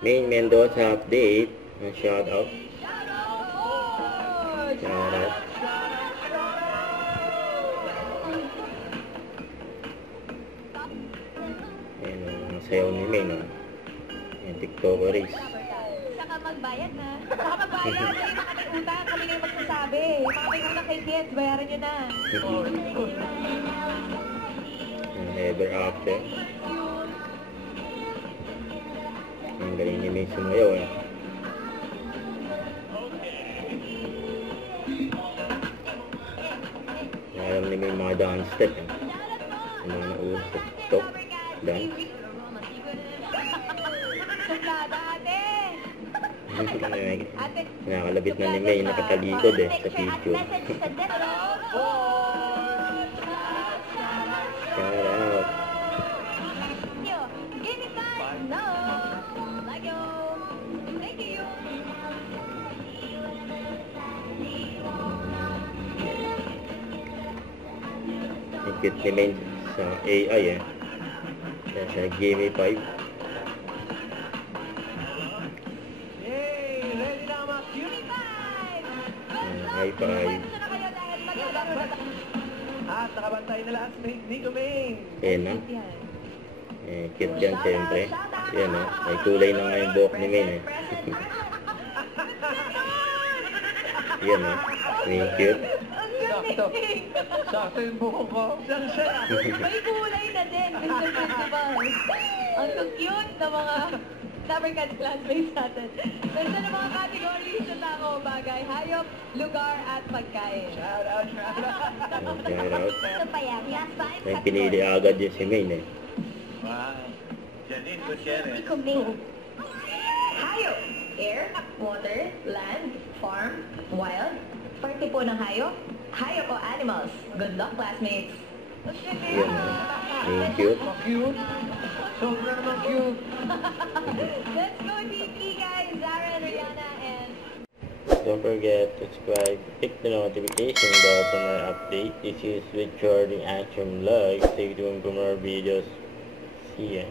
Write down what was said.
Main Mendoza update. Shout out. Shout out. Ayan ang sayaw ni Main. Ayan, TikTokeries. Saka magbayad na. Saka magbayad. Yung mga may utang, kami na yung magsasabi. Yung mga may utang kay kids, bayaran nyo na. Ever after. Ang galing ni May sumayaw eh. Alam ni May mga dance step eh. Ang mga nauso sa TikTok. Dance. Suplada, ate! Ate! Nakakalabit na ni May nakatalikod eh sa video. Shout out. Ang cute ni May sa AI eh. Kaya sa Game 5. High five. At nakabantay na lahat ni Domain. Ayan na. Cute yan siyempre. Ayan o. May kulay na nga yung buhok ni May eh. Ayan o. May cute. Sakto. Sakto yung buhok ko. May kulay na din, Mr. Festival. Ang cute na mga Tabercats classmates natin. Ganda ng mga categories sa tao, bagay, hayop, lugar, at pagkain. Shout out, shout out. Shout out. Ito pa yan. May pinili agad yun si May eh. Wow. Janine Gutierrez. Hayop. Air, water, land, farm, wild. Parte po ng hayop. Hayop o animals. Good luck, classmates. Ayan o. May cute. Cute. Sobra naman cute. Let's go, TP, guys. Zara and Rihanna and... Don't forget to subscribe, click the notification bell for more update. This is with Jordan Action Vlog. Stay tuned for more videos. See ya.